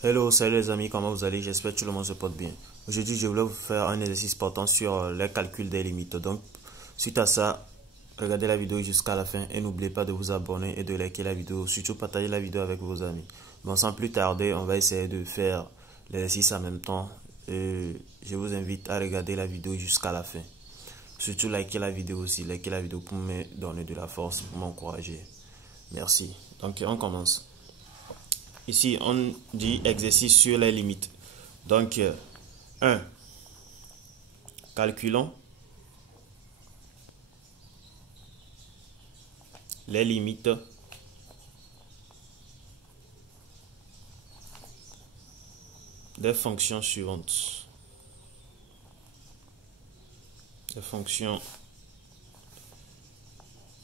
Hello, salut les amis, comment vous allez? J'espère que tout le monde se porte bien. Aujourd'hui, je voulais vous faire un exercice portant sur les calculs des limites. Donc, suite à ça, regardez la vidéo jusqu'à la fin et n'oubliez pas de vous abonner et de liker la vidéo. Surtout, partagez la vidéo avec vos amis. Bon, sans plus tarder, on va essayer de faire l'exercice en même temps. Je vous invite à regarder la vidéo jusqu'à la fin. Surtout, likez la vidéo aussi. Likez la vidéo pour me donner de la force, pour m'encourager. Merci. Donc, on commence. Ici, on dit exercice sur les limites. Donc, 1. Calculons les limites des fonctions suivantes. Les fonctions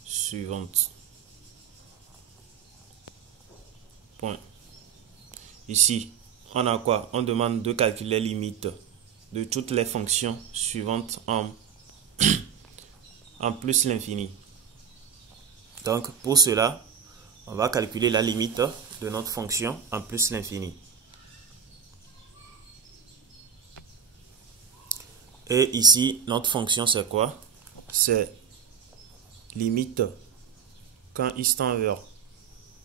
suivantes. Point. Ici, on a quoi? On demande de calculer les limites de toutes les fonctions suivantes en plus l'infini. Donc, pour cela, on va calculer la limite de notre fonction en plus l'infini. Et ici, notre fonction, c'est quoi? C'est limite quand il tend vers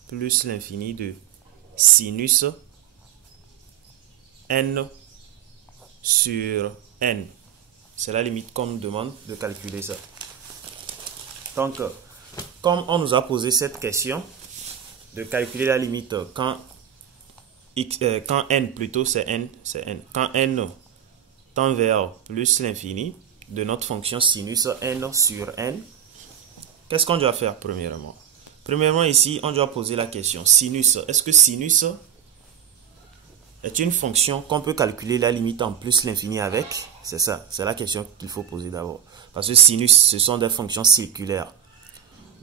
plus l'infini de sinus n sur n. C'est la limite qu'on nous demande de calculer ça. Donc, comme on nous a posé cette question de calculer la limite quand n plutôt c'est n, quand n tend vers plus l'infini de notre fonction sinus n sur n, qu'est-ce qu'on doit faire premièrement? Premièrement, ici, on doit poser la question sinus. Est-ce que sinus est une fonction qu'on peut calculer la limite en plus l'infini avec? C'est ça, c'est la question qu'il faut poser d'abord. Parce que sinus, ce sont des fonctions circulaires.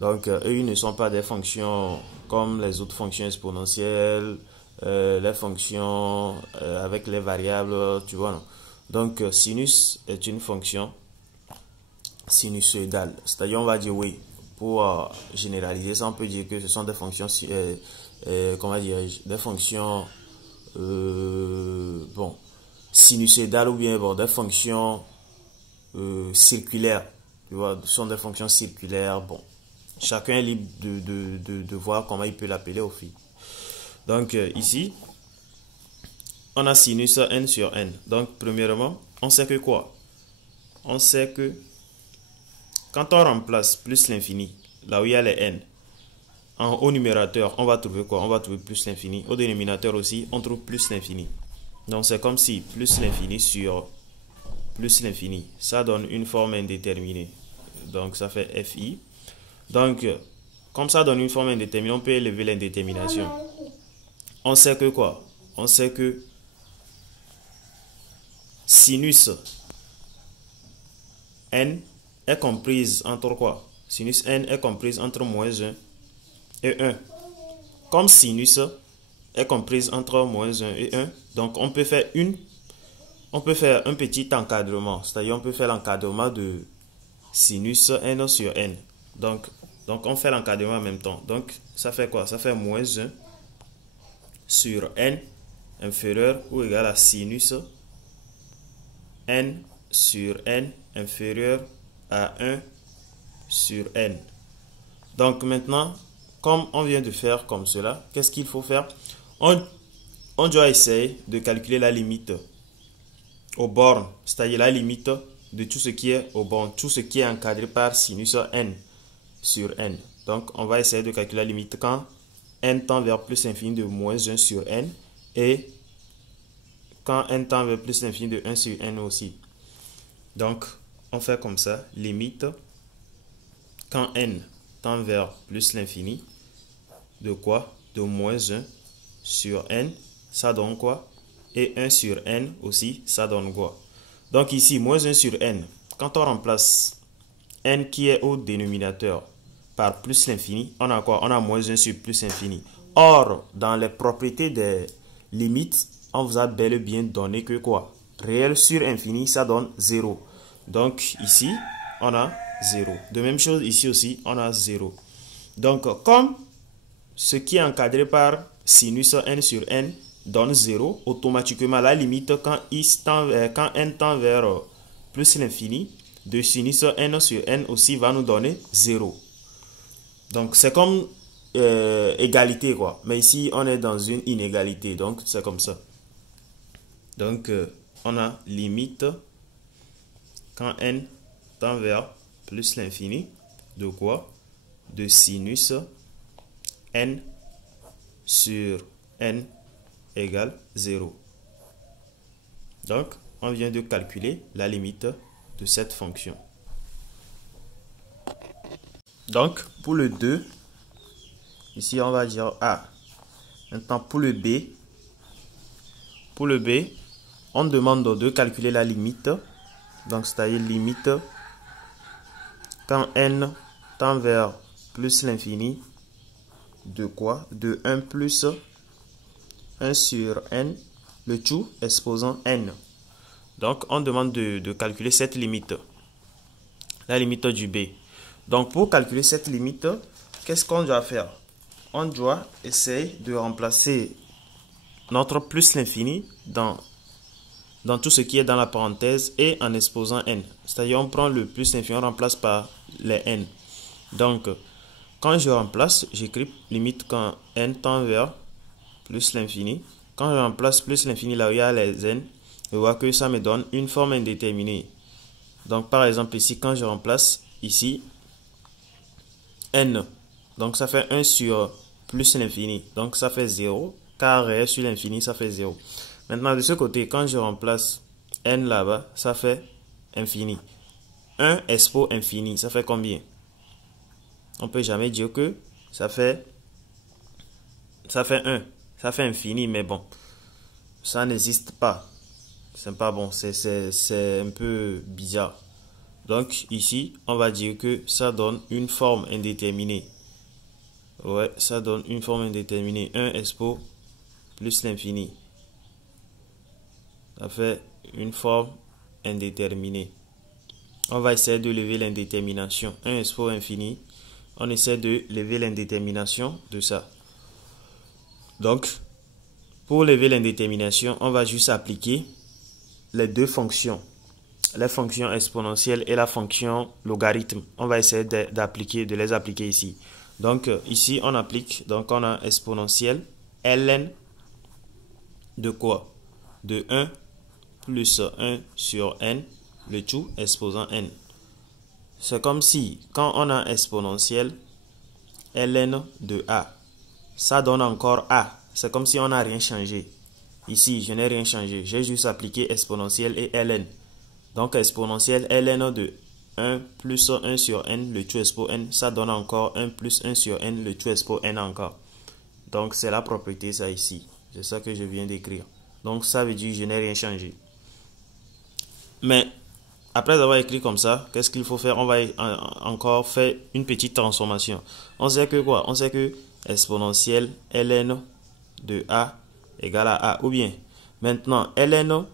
Donc, eux, ils ne sont pas des fonctions comme les autres fonctions exponentielles, les fonctions avec les variables, tu vois, non? Donc, sinus est une fonction sinusoïdale. C'est-à-dire, on va dire oui. Pour généraliser ça, on peut dire que ce sont des fonctions, comment dire, des fonctions bon, sinusoïdales ou bien bon, des fonctions circulaires. Tu vois, ce sont des fonctions circulaires. Bon, chacun est libre de voir comment il peut l'appeler au fil. Donc, ici, on a sinus n sur n. Donc, premièrement, on sait que quoi? On sait que quand on remplace plus l'infini, là où il y a les n, au numérateur, on va trouver quoi? On va trouver plus l'infini. Au dénominateur aussi, on trouve plus l'infini. Donc, c'est comme si plus l'infini sur plus l'infini. Ça donne une forme indéterminée. Donc, ça fait fi. Donc, comme ça donne une forme indéterminée, on peut élever l'indétermination. On sait que quoi? On sait que sinus n est comprise entre quoi? Sinus n est comprise entre moins 1 et 1. Comme sinus est comprise entre moins 1 et 1, donc on peut faire un petit encadrement. C'est-à-dire on peut faire l'encadrement de sinus n sur n. Donc on fait l'encadrement en même temps. Donc ça fait quoi? Ça fait moins 1 sur n inférieur ou égal à sinus n sur n inférieur à 1 sur n. Donc maintenant, comme on vient de faire comme cela, qu'est-ce qu'il faut faire? On doit essayer de calculer la limite aux bornes, c'est-à-dire la limite de tout ce qui est aux bornes, tout ce qui est encadré par sinus n sur n. Donc on va essayer de calculer la limite quand n tend vers plus l'infini de moins 1 sur n et quand n tend vers plus l'infini de 1 sur n aussi. Donc on fait comme ça, limite quand n tend vers plus l'infini de quoi? De moins 1 sur n, ça donne quoi? Et 1 sur n aussi, ça donne quoi? Donc ici, moins 1 sur n, quand on remplace n qui est au dénominateur par plus l'infini, on a quoi? On a moins 1 sur plus infini. Or, dans les propriétés des limites, on vous a bel et bien donné que quoi? Réel sur infini, ça donne 0. Donc ici, on a 0. De même chose, ici aussi, on a 0. Donc, comme ce qui est encadré par sinus n sur n donne 0, automatiquement, à la limite, quand n tend vers plus l'infini, de sinus n sur n aussi va nous donner 0. Donc, c'est comme égalité, quoi. Mais ici, on est dans une inégalité. Donc, c'est comme ça. Donc, on a limite quand n tend vers plus l'infini de quoi? De sinus n sur n égale 0. Donc, on vient de calculer la limite de cette fonction. Donc, pour le 2, ici, on va dire A. Maintenant, pour le B, on demande de calculer la limite. Donc, c'est-à-dire limite quand n tend vers plus l'infini de quoi? De 1 plus 1 sur n, le tout exposant n. Donc, on demande de calculer cette limite. La limite du B. Donc, pour calculer cette limite, qu'est-ce qu'on doit faire? On doit essayer de remplacer notre plus l'infini dans tout ce qui est dans la parenthèse et en exposant n. C'est-à-dire, on prend le plus l'infini, on remplace par les n. Donc, quand je remplace, j'écris limite quand n tend vers plus l'infini. Quand je remplace plus l'infini là où il y a les n, je vois que ça me donne une forme indéterminée. Donc, par exemple, ici, quand je remplace ici n, donc ça fait 1 sur plus l'infini. Donc, ça fait 0. Car réel sur l'infini, ça fait 0. Maintenant, de ce côté, quand je remplace n là-bas, ça fait infini. 1 expo infini, ça fait combien? On ne peut jamais dire que ça fait 1. Ça fait infini, mais bon, ça n'existe pas. C'est pas bon, c'est un peu bizarre. Donc, ici, on va dire que ça donne une forme indéterminée. Ouais, ça donne une forme indéterminée. 1 expo plus l'infini. Ça fait une forme indéterminée. On va essayer de lever l'indétermination. 1 expo infini. On essaie de lever l'indétermination de ça. Donc, pour lever l'indétermination, on va juste appliquer les deux fonctions. La fonction exponentielle et la fonction logarithme. On va essayer de les appliquer ici. Donc, ici, on applique. Donc, on a exponentielle ln de quoi? De 1 plus 1 sur n, le tout exposant n. C'est comme si, quand on a exponentielle ln de a, ça donne encore a. C'est comme si on n'a rien changé. Ici, je n'ai rien changé. J'ai juste appliqué exponentielle et ln. Donc, exponentielle ln de 1 plus 1 sur n, le tout expo n, ça donne encore 1 plus 1 sur n, le tout expo n encore. Donc, c'est la propriété, ça ici. C'est ça que je viens d'écrire. Donc, ça veut dire que je n'ai rien changé. Mais, après avoir écrit comme ça, qu'est-ce qu'il faut faire? On va encore faire une petite transformation. On sait que quoi? On sait que exponentielle ln de a égale à a. Ou bien, maintenant, ln,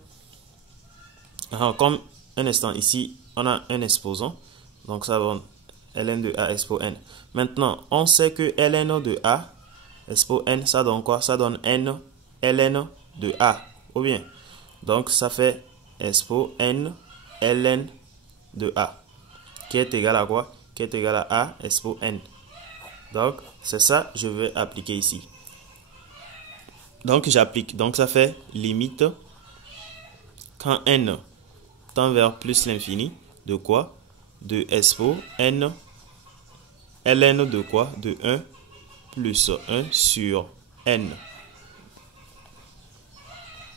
comme un instant ici, on a un exposant. Donc, ça donne ln de a expo n. Maintenant, on sait que ln de a expo n, ça donne quoi? Ça donne n ln de a. Ou bien, donc, ça fait expo n ln de a. Qui est égal à quoi? Qui est égal à a expo n. Donc, c'est ça que je vais appliquer ici. Donc, j'applique. Donc, ça fait limite quand n tend vers plus l'infini de quoi? De expo n ln de quoi? De 1 plus 1 sur n.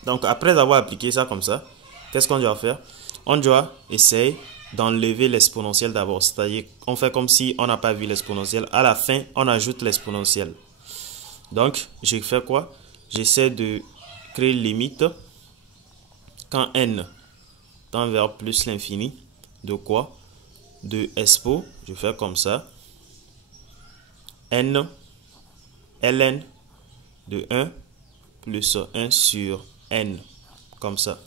Donc, après avoir appliqué ça comme ça, qu'est-ce qu'on doit faire? On doit essayer d'enlever l'exponentielle d'abord. C'est-à-dire qu'on fait comme si on n'a pas vu l'exponentielle. À la fin, on ajoute l'exponentielle. Donc, je fais quoi? J'essaie de créer limite quand n tend vers plus l'infini de quoi? De expo, je fais comme ça. N ln de 1 plus 1 sur n. Comme ça.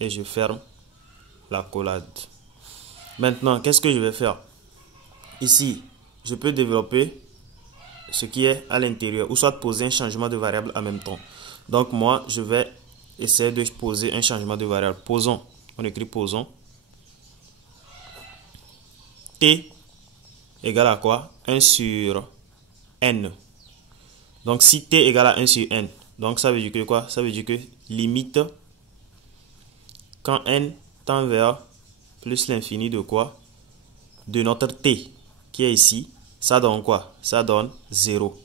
Et je ferme la collade. Maintenant, qu'est-ce que je vais faire? Ici, je peux développer ce qui est à l'intérieur ou soit poser un changement de variable en même temps. Donc moi, je vais essayer de poser un changement de variable. Posons, on écrit posons. T égale à quoi? 1 sur n. Donc si t égale à 1 sur n, donc ça veut dire que quoi? Ça veut dire que limite quand n tend vers plus l'infini de quoi? De notre t qui est ici, ça donne quoi? Ça donne 0.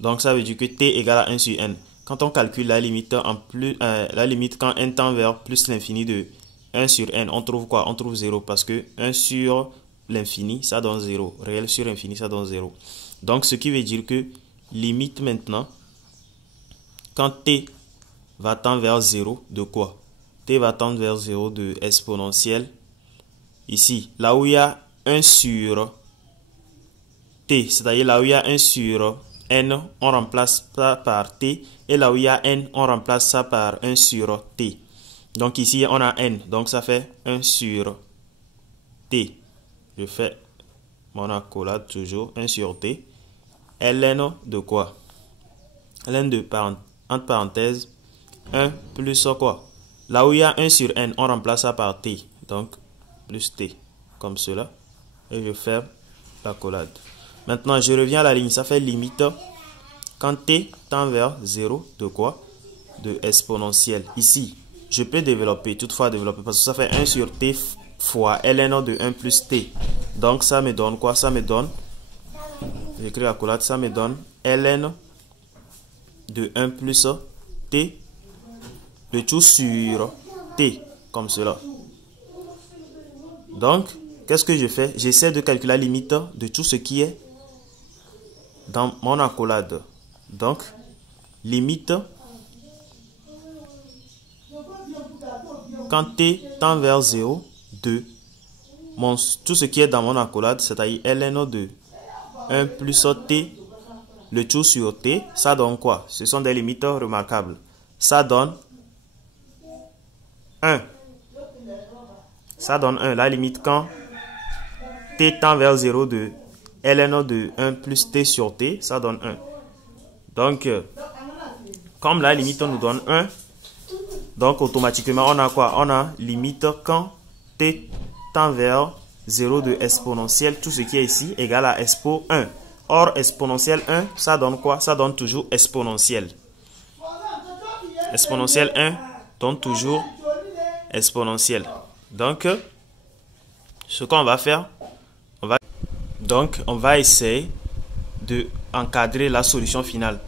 Donc ça veut dire que t égale à 1 sur n. Quand on calcule la limite, la limite quand n tend vers plus l'infini de 1 sur n, on trouve quoi? On trouve 0 parce que 1 sur l'infini, ça donne 0. Réel sur infini, ça donne 0. Donc ce qui veut dire que limite maintenant, quand t va tendre vers 0, de quoi? T va tendre vers 0 de exponentielle. Ici, là où il y a 1 sur t, c'est-à-dire là où il y a 1 sur n, on remplace ça par t. Et là où il y a n, on remplace ça par 1 sur t. Donc ici, on a n. Donc ça fait 1 sur t. Je fais mon accolade toujours. 1 sur t. ln de quoi? Ln de entre parenthèses 1 plus quoi? Là où il y a 1 sur n, on remplace ça par t. Donc plus t. Comme cela. Et je ferme l'accolade. Maintenant, je reviens à la ligne. Ça fait limite quand t tend vers 0 de quoi? De exponentielle. Ici, je peux développer, toutefois développer, parce que ça fait 1 sur t fois ln de 1 plus t. Donc, ça me donne quoi? Ça me donne, j'écris la accolade, ça me donne ln de 1 plus t, le tout sur t, comme cela. Donc, qu'est-ce que je fais? J'essaie de calculer la limite de tout ce qui est dans mon accolade. Donc, limite quand t tend vers 0 de tout ce qui est dans mon accolade, c'est-à-dire ln de 1 plus t, le tout sur t, ça donne quoi? Ce sont des limites remarquables. Ça donne 1. Ça donne 1. La limite quand t tend vers 0 de ln de 1 plus t sur t, ça donne 1. Donc, comme la limite nous donne 1, donc automatiquement on a quoi? On a limite quand t tend vers 0 de exponentielle, tout ce qui est ici, égal à expo 1. Or, exponentielle 1, ça donne quoi? Ça donne toujours exponentielle. Exponentielle 1 donne toujours exponentielle. Donc, ce qu'on va faire, on va essayer de encadrer la solution finale.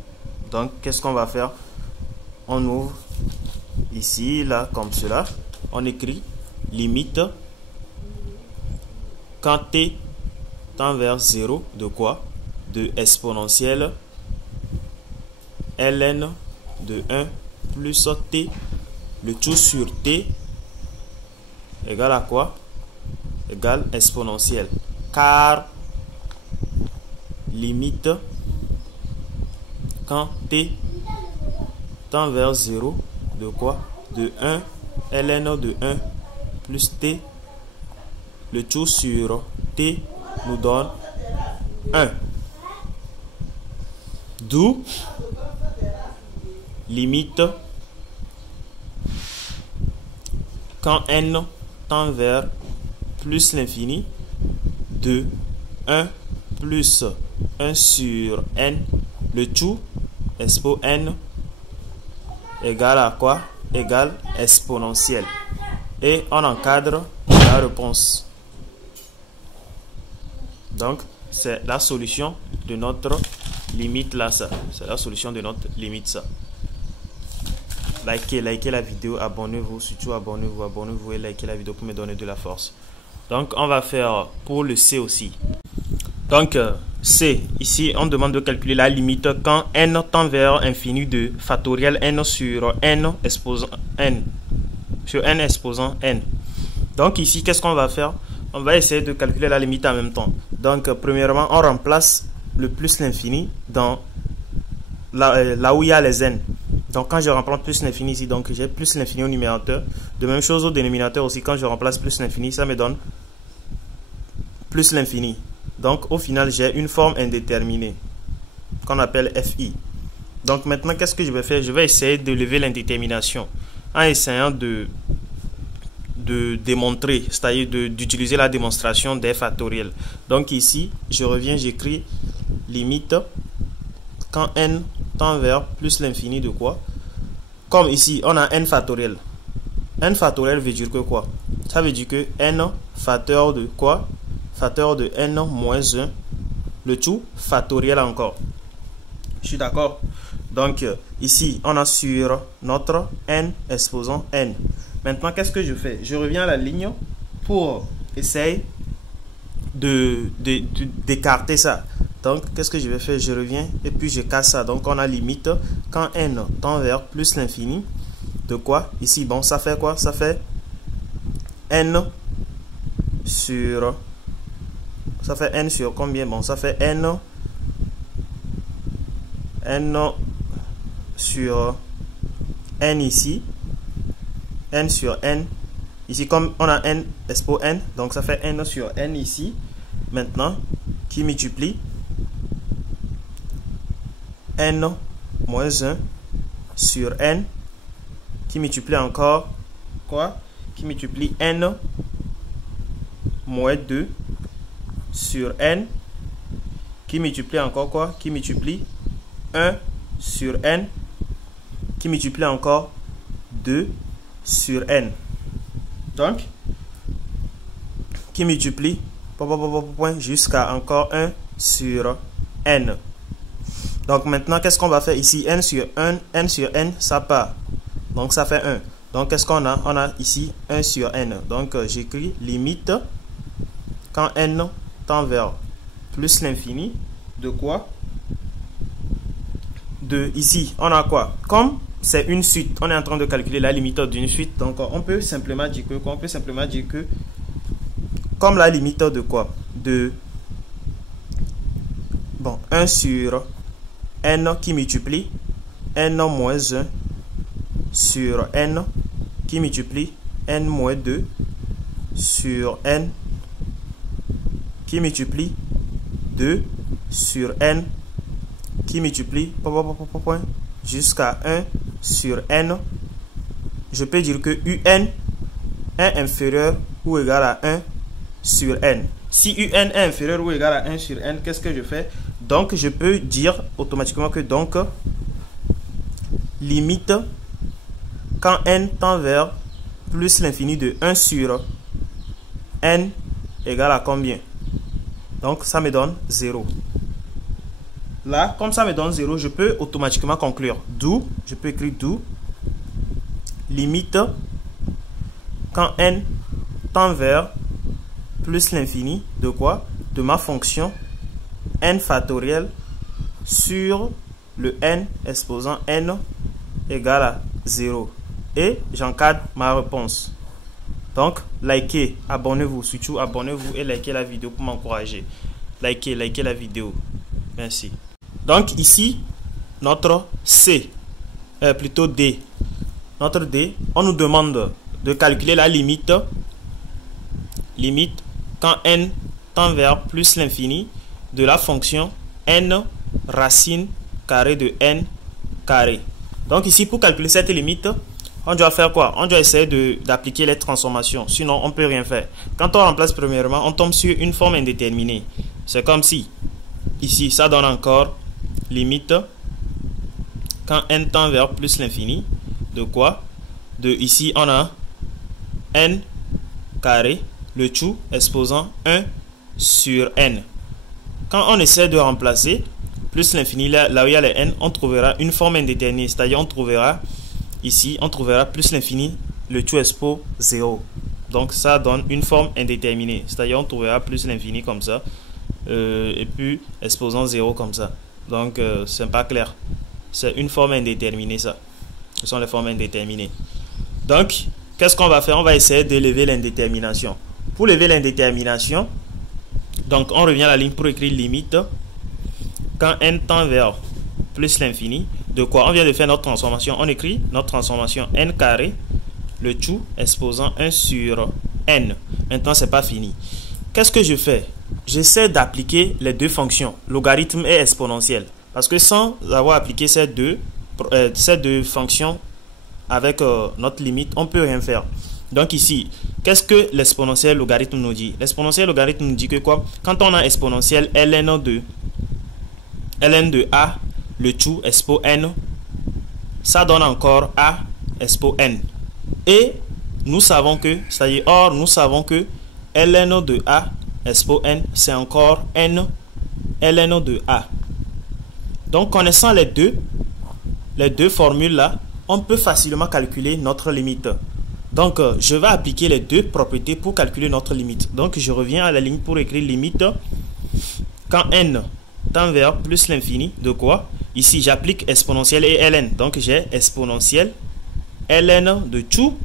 Donc, qu'est-ce qu'on va faire? On ouvre ici, là, comme cela. On écrit limite quand t tend vers 0 de quoi? De exponentielle ln de 1 plus t, le tout sur t, égale à quoi? Égale exponentielle. Car limite quand t tend vers 0 de quoi? De 1 ln de 1 plus t, le tout sur t nous donne 1. D'où limite quand n tend vers plus l'infini de 1 plus 1 sur n, le tout expo n égale à quoi? Égale exponentielle. Et on encadre la réponse. Donc, c'est la solution de notre limite là, ça. C'est la solution de notre limite, ça. Likez la vidéo, abonnez-vous, surtout abonnez-vous et likez la vidéo pour me donner de la force. Donc, on va faire pour le C aussi. Donc, C, ici, on demande de calculer la limite quand n tend vers infini de factoriel n sur n exposant n. Sur n exposant n. Donc, ici, qu'est-ce qu'on va faire? On va essayer de calculer la limite en même temps. Donc, premièrement, on remplace le plus l'infini dans là où il y a les n. Donc, quand je remplace plus l'infini ici, donc j'ai plus l'infini au numérateur. De même chose au dénominateur aussi, quand je remplace plus l'infini, ça me donne plus l'infini. Donc, au final, j'ai une forme indéterminée qu'on appelle FI. Donc maintenant, qu'est-ce que je vais faire? Je vais essayer de lever l'indétermination en essayant de démontrer, c'est-à-dire d'utiliser la démonstration des factoriels. Donc ici, je reviens, j'écris limite quand n tend vers plus l'infini de quoi? Comme ici, on a n factoriel. N factoriel veut dire que quoi? Ça veut dire que n facteur de quoi? Facteur de n moins 1, le tout factoriel encore. Je suis d'accord? Donc ici, on a sur notre n exposant n. Maintenant, qu'est-ce que je fais? Je reviens à la ligne pour essayer d'écarter ça. Donc, qu'est-ce que je vais faire? Je reviens et puis je casse ça. Donc, on a limite quand n tend vers plus l'infini de quoi? Ici, bon, ça fait quoi? Ça fait n sur... Ça fait n sur combien? Bon, ça fait n sur n ici. N sur n. Ici, comme on a n expo n, donc ça fait n sur n ici. Maintenant, qui multiplie n moins 1 sur n, qui multiplie encore quoi? Qui multiplie n moins 2 sur n, qui multiplie encore quoi? Qui multiplie 1 sur n, qui multiplie encore 2 sur n. Donc, qui multiplie jusqu'à encore 1 sur n. Donc maintenant, qu'est-ce qu'on va faire ici? N sur n, ça part. Donc ça fait 1. Donc qu'est-ce qu'on a? On a ici 1 sur n. Donc j'écris limite quand n tend vers plus l'infini de quoi? De ici, on a quoi? Comme c'est une suite, on est en train de calculer la limite d'une suite. Donc on peut simplement dire que quoi? On peut simplement dire que comme la limite de quoi? De bon 1 sur n qui multiplie n moins 1 sur n qui multiplie n moins 2 sur n qui multiplie 2 sur n qui multiplie jusqu'à 1 sur n. Je peux dire que un est inférieur ou égal à 1 sur n. Si un est inférieur ou égal à 1 sur n, qu'est-ce que je fais? Donc je peux dire automatiquement que donc limite quand n tend vers plus l'infini de 1 sur n égale à combien? Donc ça me donne 0. Là, comme ça me donne 0, je peux automatiquement conclure. D'où, je peux écrire d'où limite quand n tend vers plus l'infini de quoi? De ma fonction n factoriel sur le n exposant n égale à 0. Et j'encadre ma réponse. Donc, likez, abonnez-vous, surtout abonnez-vous et likez la vidéo pour m'encourager. Likez la vidéo. Merci. Donc ici, notre C, plutôt D. Notre D, on nous demande de calculer la limite quand n tend vers plus l'infini de la fonction n racine carrée de n carré. Donc ici, pour calculer cette limite, on doit faire quoi? On doit essayer d'appliquer les transformations. Sinon, on ne peut rien faire. Quand on remplace premièrement, on tombe sur une forme indéterminée. C'est comme si, ici, ça donne encore limite quand n tend vers plus l'infini de quoi? De ici, on a n carré, le tout exposant 1 sur n. Quand on essaie de remplacer plus l'infini, là où il y a les n, on trouvera une forme indéterminée. C'est-à-dire, on trouvera ici, on trouvera plus l'infini, le tout expo 0. Donc, ça donne une forme indéterminée. C'est-à-dire, on trouvera plus l'infini comme ça. Et puis, exposant 0 comme ça. Donc, c'est pas clair. C'est une forme indéterminée, ça. Ce sont les formes indéterminées. Donc, qu'est-ce qu'on va faire? On va essayer de lever l'indétermination. Pour lever l'indétermination, donc, on revient à la ligne pour écrire limite quand n tend vers plus l'infini. De quoi? On vient de faire notre transformation. On écrit notre transformation n carré, le tout exposant 1 sur n. Maintenant, c'est pas fini. Qu'est-ce que je fais? J'essaie d'appliquer les deux fonctions, logarithme et exponentielle. Parce que sans avoir appliqué ces deux fonctions avec notre limite, on ne peut rien faire. Donc ici, qu'est-ce que l'exponentiel logarithme nous dit? L'exponentiel logarithme nous dit que quoi? Quand on a exponentiel ln de a, le tout expo n, ça donne encore a expo n. Et nous savons que, c'est-à-dire, nous savons que ln de a expo n, c'est encore n ln de a. Donc, connaissant les deux formules là, on peut facilement calculer notre limite. Donc, je vais appliquer les deux propriétés pour calculer notre limite. Donc, je reviens à la ligne pour écrire limite quand n tend vers plus l'infini de quoi? Ici, j'applique exponentielle et ln. Donc, j'ai exponentielle ln de tout,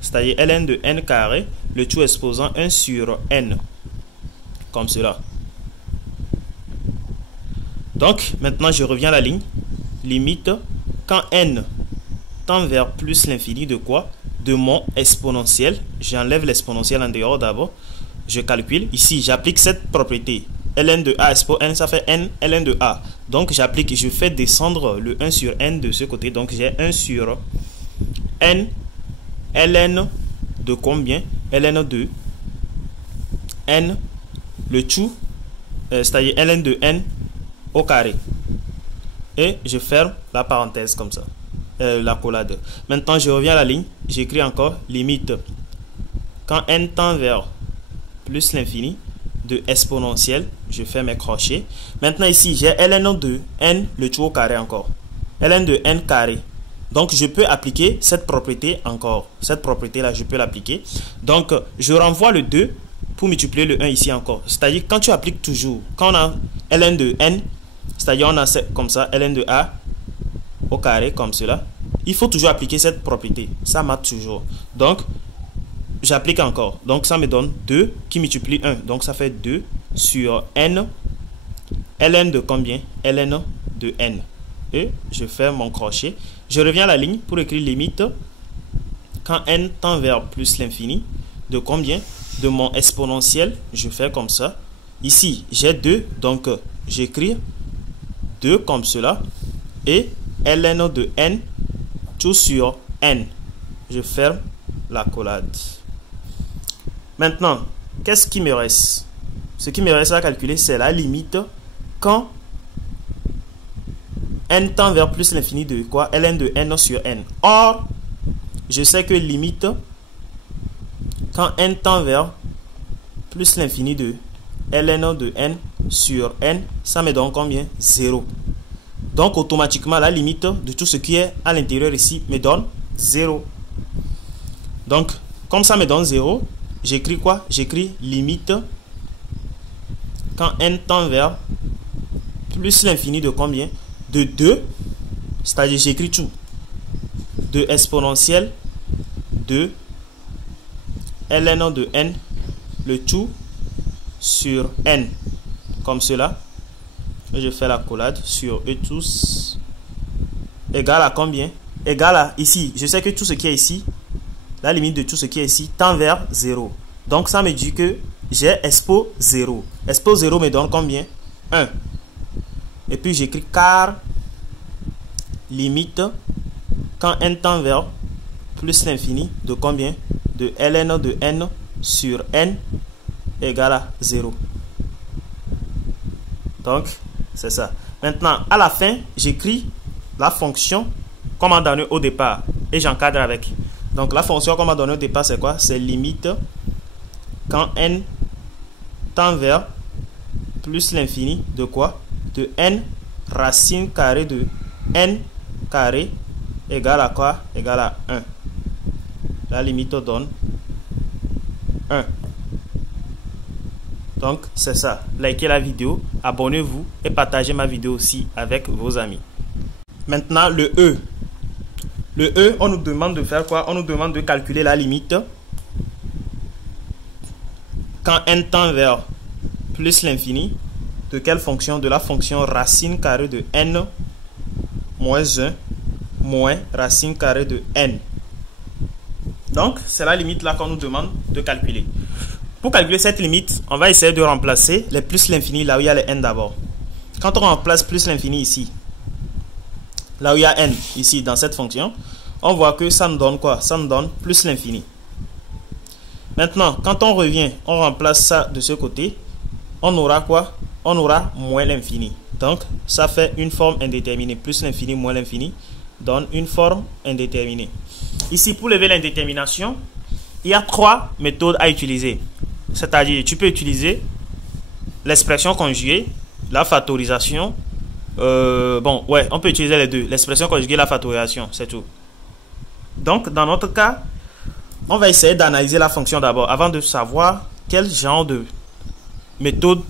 c'est-à-dire ln de n carré, le tout exposant 1 sur n, comme cela. Donc, maintenant, je reviens à la ligne. Limite, quand n tend vers plus l'infini de quoi? De mon exponentiel. J'enlève l'exponentiel en dehors d'abord. Je calcule. Ici, j'applique cette propriété. ln de a expo n, ça fait n ln de a. Donc, j'applique, je fais descendre le 1 sur n de ce côté. Donc, j'ai 1 sur n ln de combien? Ln de n, le tout, c'est-à-dire ln de n au carré. Et je ferme la parenthèse comme ça, l'accolade. Maintenant, je reviens à la ligne. J'écris encore limite quand n tend vers plus l'infini de exponentielle. Je fais mes crochets. Maintenant, ici, j'ai ln de n, le tout au carré encore. ln de n carré. Donc, je peux appliquer cette propriété encore. Cette propriété-là, je peux l'appliquer. Donc, je renvoie le 2 pour multiplier le 1 ici encore. C'est-à-dire, quand tu appliques toujours, quand on a ln de n, c'est-à-dire, on a comme ça, ln de a au carré, comme cela. Il faut toujours appliquer cette propriété. Ça marche toujours. Donc, j'applique encore. Donc, ça me donne 2 qui multiplie 1. Donc, ça fait 2 sur n. ln de combien? ln de n. Et je fais mon crochet. Je reviens à la ligne pour écrire limite quand n tend vers plus l'infini de combien? De mon exponentiel. Je fais comme ça. Ici, j'ai 2. Donc, j'écris 2 comme cela. Et ln de n, tout sur n. Je ferme l'accolade. Maintenant, qu'est-ce qui me reste? Ce qui me reste à calculer, c'est la limite quand n tend vers plus l'infini de quoi? Ln de n sur n. Or, je sais que limite quand n tend vers plus l'infini de ln de n sur n, ça me donne combien? 0. Donc, automatiquement, la limite de tout ce qui est à l'intérieur ici me donne 0. Donc, comme ça me donne 0, j'écris quoi? J'écris limite quand n tend vers plus l'infini de combien? De 2, c'est-à-dire j'écris tout. De exponentielle de ln de n, le tout sur n, comme cela. Et je fais l'accolade sur eux tous. Égal à combien? Égal à ici. Je sais que tout ce qui est ici, la limite de tout ce qui est ici, tend vers 0. Donc ça me dit que j'ai expo 0. Expo 0 me donne combien? 1. Et puis j'écris car limite quand n tend vers plus l'infini de combien? De ln de n sur n égale à 0. Donc, c'est ça. Maintenant, à la fin, j'écris la fonction qu'on m'a donnée au départ et j'encadre avec. Donc, la fonction qu'on m'a donnée au départ, c'est quoi? C'est limite quand n tend vers plus l'infini de quoi? De n racine carrée de n carré égale à quoi? Égale à 1. La limite donne 1. Donc, c'est ça. Likez la vidéo, abonnez-vous et partagez ma vidéo aussi avec vos amis. Maintenant, le E. Le E, on nous demande de faire quoi? On nous demande de calculer la limite quand n tend vers plus l'infini. De quelle fonction? De la fonction racine carrée de n moins 1 moins racine carrée de n. Donc, c'est la limite là qu'on nous demande de calculer. Pour calculer cette limite, on va essayer de remplacer les plus l'infini là où il y a les n d'abord. quand on remplace plus l'infini ici, là où il y a n, ici, dans cette fonction, on voit que ça nous donne quoi? Ça nous donne plus l'infini. Maintenant, quand on revient, on remplace ça de ce côté, on aura quoi? On aura moins l'infini. Donc, ça fait une forme indéterminée. Plus l'infini, moins l'infini, donne une forme indéterminée. Ici, pour lever l'indétermination, il y a 3 méthodes à utiliser. C'est-à-dire, tu peux utiliser l'expression conjuguée, la factorisation. On peut utiliser les deux. L'expression conjuguée, la factorisation, c'est tout. Donc, dans notre cas, on va essayer d'analyser la fonction d'abord, avant de savoir quel genre de méthode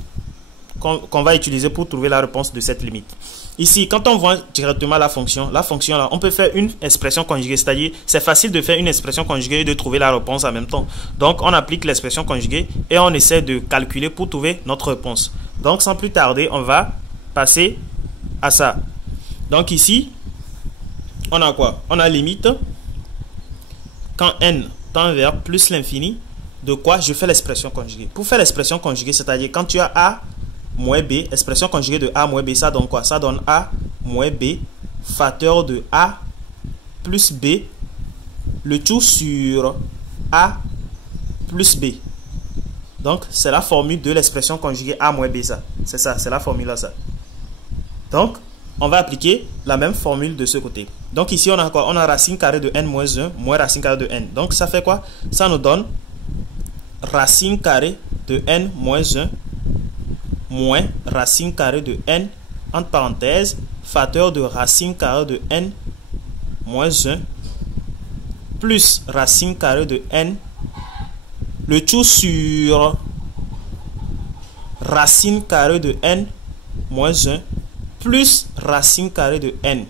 qu'on va utiliser pour trouver la réponse de cette limite. Ici, quand on voit directement la fonction là, on peut faire une expression conjuguée, c'est-à-dire c'est facile de faire une expression conjuguée et de trouver la réponse en même temps. Donc, on applique l'expression conjuguée et on essaie de calculer pour trouver notre réponse. Donc, sans plus tarder, on va passer à ça. Donc ici, on a quoi? On a limite quand n tend vers plus l'infini de quoi? Je fais l'expression conjuguée. Pour faire l'expression conjuguée, c'est-à-dire quand tu as a moins b, expression conjuguée de a moins b, ça donne quoi? Ça donne a moins b, facteur de a plus b, le tout sur a plus b. Donc, c'est la formule de l'expression conjuguée a moins b, ça. C'est ça, c'est la formule là, ça. Donc, on va appliquer la même formule de ce côté. Donc, ici, on a quoi? On a racine carrée de n moins 1 moins racine carrée de n. Donc, ça fait quoi? Ça nous donne racine carrée de n moins 1 moins racine carrée de n, entre parenthèses, facteur de racine carrée de n moins 1 plus racine carrée de n, le tout sur racine carrée de n moins 1 plus racine carrée de n.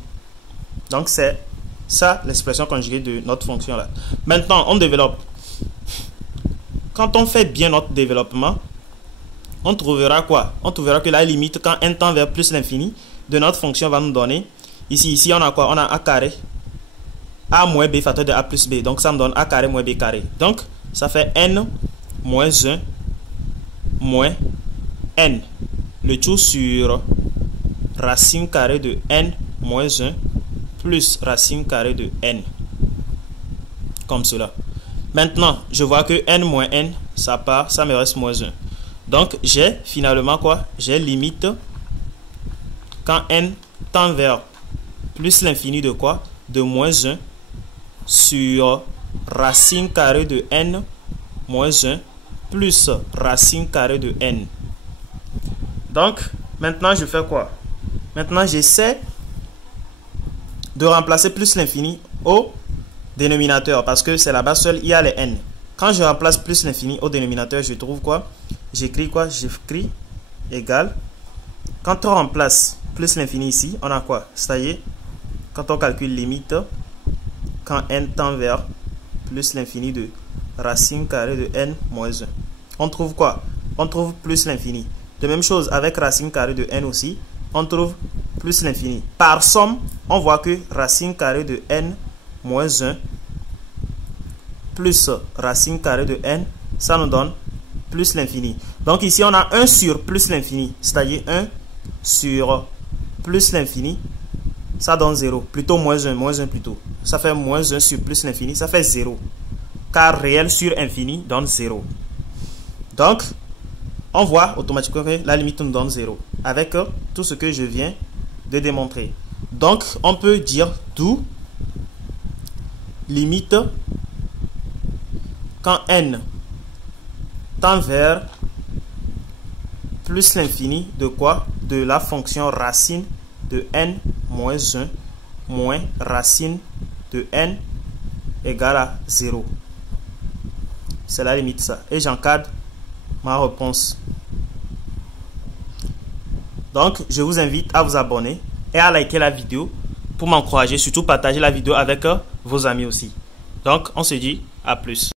Donc, c'est ça l'expression conjuguée de notre fonction là. Maintenant, on développe. Quand on fait bien notre développement, on trouvera quoi? On trouvera que la limite quand n tend vers plus l'infini de notre fonction va nous donner. Ici, on a quoi? On a a carré. A moins b facteur de a plus b. Donc, ça me donne a carré moins b carré. Donc, ça fait n moins 1 moins n. Le tout sur racine carrée de n moins 1 plus racine carrée de n. Comme cela. Maintenant, je vois que n moins n, ça part, ça me reste moins 1. Donc, j'ai finalement quoi? J'ai limite quand n tend vers plus l'infini de quoi? De moins 1 sur racine carrée de n moins 1 plus racine carrée de n. Donc, maintenant, je fais quoi? Maintenant, j'essaie de remplacer plus l'infini au dénominateur parce que c'est là-bas seul, il y a les n. Quand je remplace plus l'infini au dénominateur, je trouve quoi? J'écris quoi? J'écris égal. Quand on remplace plus l'infini ici, on a quoi? C'est-à-dire, quand on calcule limite, quand n tend vers plus l'infini de racine carrée de n moins 1. On trouve quoi? On trouve plus l'infini. De même chose avec racine carrée de n aussi, on trouve plus l'infini. Par somme, on voit que racine carrée de n moins 1 plus racine carrée de n, ça nous donne plus l'infini. Donc ici, on a 1 sur plus l'infini, c'est-à-dire 1 sur plus l'infini, ça donne 0. Plutôt moins 1 plutôt. Ça fait moins 1 sur plus l'infini, ça fait 0. Car réel sur infini donne 0. Donc, on voit automatiquement que la limite nous donne 0. Avec tout ce que je viens de démontrer. Donc, on peut dire d'où limite quand n tend vers plus l'infini de quoi? De la fonction racine de n moins 1 moins racine de n égale à 0. C'est la limite ça. Et j'encadre ma réponse. Donc, je vous invite à vous abonner et à liker la vidéo pour m'encourager. Surtout, partager la vidéo avec vos amis aussi. Donc, on se dit à plus.